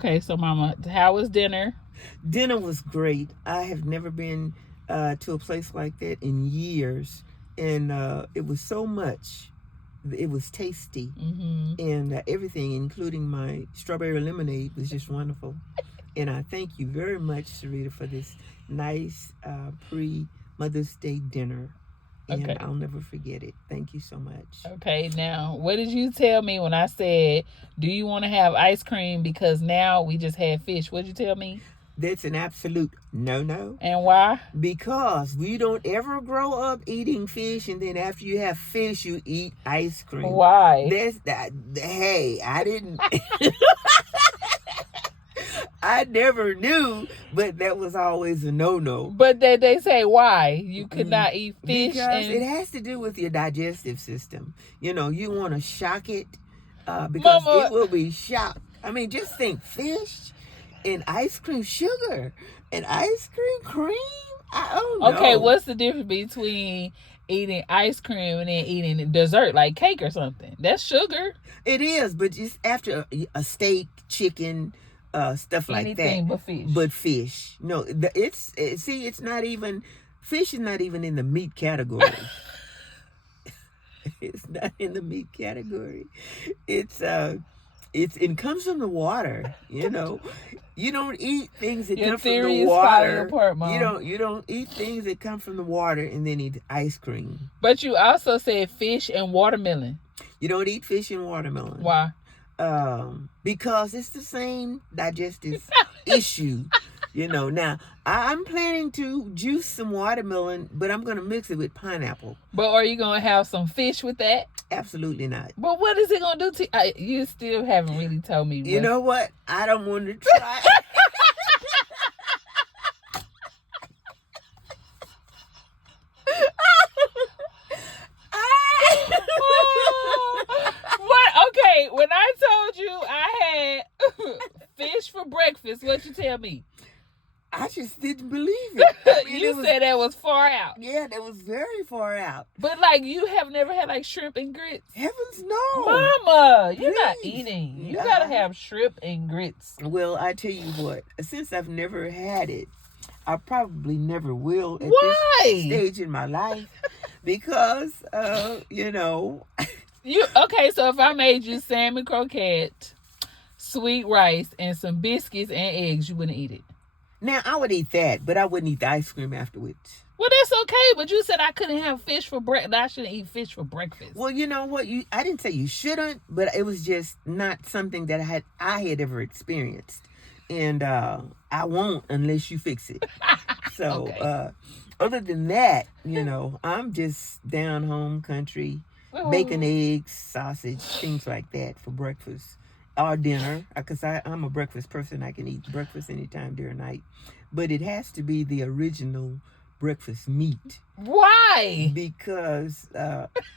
Okay, so Mama, how was dinner? Dinner was great. I have never been to a place like that in years, and it was so much. It was tasty, and everything, including my strawberry lemonade, was just wonderful. And I thank you very much, Sarita, for this nice pre-Mother's Day dinner. And Okay. I'll never forget it. Thank you so much. Okay, now, what did you tell me when I said, do you want to have ice cream because now we just had fish? What did you tell me? That's an absolute no-no. And why? Because we don't ever grow up eating fish, and then after you have fish, you eat ice cream. Why? That's that. Hey, I didn't. I never knew, but that was always a no-no. But they say why you could not eat fish? Because it has to do with your digestive system. You know, you want to shock it because Mama, it will be shocked. I mean, just think fish and ice cream, sugar and ice cream. I don't know. Okay, what's the difference between eating ice cream and then eating dessert like cake or something? That's sugar. It is, but just after a steak, chicken, stuff like anything that. But fish. But fish. No, it's not even, fish is not even in the meat category. It's not in the meat category. It comes from the water, you know. You don't eat things that come from the water. Apart, Mom. You don't eat things that come from the water and then eat ice cream. But you also said fish and watermelon. You don't eat fish and watermelon. Why? Because it's the same digestive issue. You know, now I'm planning to juice some watermelon, but I'm going to mix it with pineapple. But are you going to have some fish with that? Absolutely not. But what is it going to do to you? You still haven't really told me. You know what? I don't want to try. What? Okay, when I told you I had fish for breakfast, what'd you tell me? I just didn't believe it. I mean, you said that was far out. Yeah, that was very far out. But like, you have never had like shrimp and grits? Heavens no. Mama, you're not eating. You gotta have shrimp and grits. Well, I tell you what, since I've never had it, I probably never will at this stage in my life. Because, you know. Okay, so if I made you salmon croquette, sweet rice, and some biscuits and eggs, you wouldn't eat it? Now, I would eat that, but I wouldn't eat the ice cream afterwards. Well, that's okay, but you said I couldn't have fish for breakfast. I shouldn't eat fish for breakfast. Well, you know what? I didn't say you shouldn't, but it was just not something that I had ever experienced. And I won't unless you fix it. So, okay. Other than that, you know, I'm just down home country, bacon, eggs, sausage, things like that for breakfast. Or dinner, because I'm a breakfast person. I can eat breakfast anytime during the night. But it has to be the original breakfast meat. Why? Because,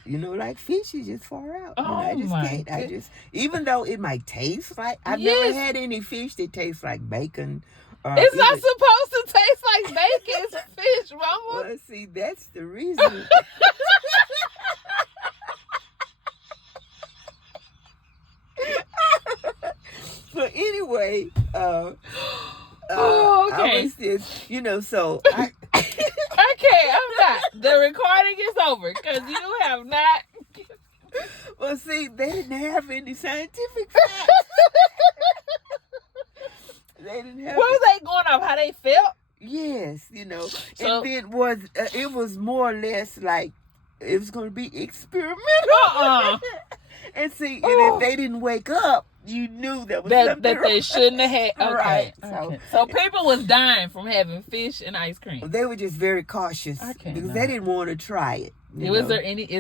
you know, like fish is just far out. Oh, I just can't. Even though it might taste like, I've never had any fish that tastes like bacon. It's not supposed to taste like bacon. It's fish, Mama. Well, see, that's the reason. So anyway, okay. I was just, you know, so I... Okay, I'm not. The recording is over because you have not. Well, see, they didn't have any scientific facts. They didn't have. What were they going off? How they felt? Yes, you know, so, and it was more or less like it was going to be experimental. And see, and if they didn't wake up, you knew that was something that they shouldn't have had. Okay. Right. So people was dying from having fish and ice cream. They were just very cautious because they didn't want to try it. Is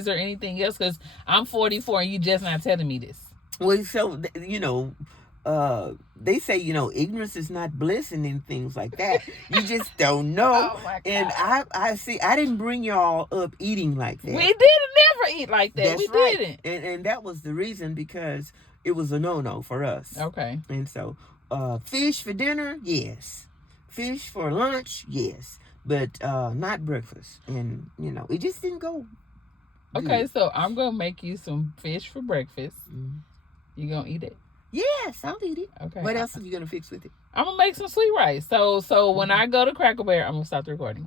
there anything else? Because I'm 44 and you just not telling me this. Well, so you know, they say, you know, ignorance is not bliss and things like that. You just don't know. Oh my God. And I see, I didn't bring y'all up eating like that. We didn't never eat like that. That's right. Didn't. And that was the reason, because it was a no-no for us. Okay. And so, fish for dinner, yes. Fish for lunch, yes. But not breakfast. And, you know, it just didn't go good. Okay, so I'm going to make you some fish for breakfast. Mm-hmm. You going to eat it? Yes, I'll eat it. Okay. What else are you gonna fix with it? I'm gonna make some sweet rice. So when I go to Cracker Barrel, I'm gonna stop the recording.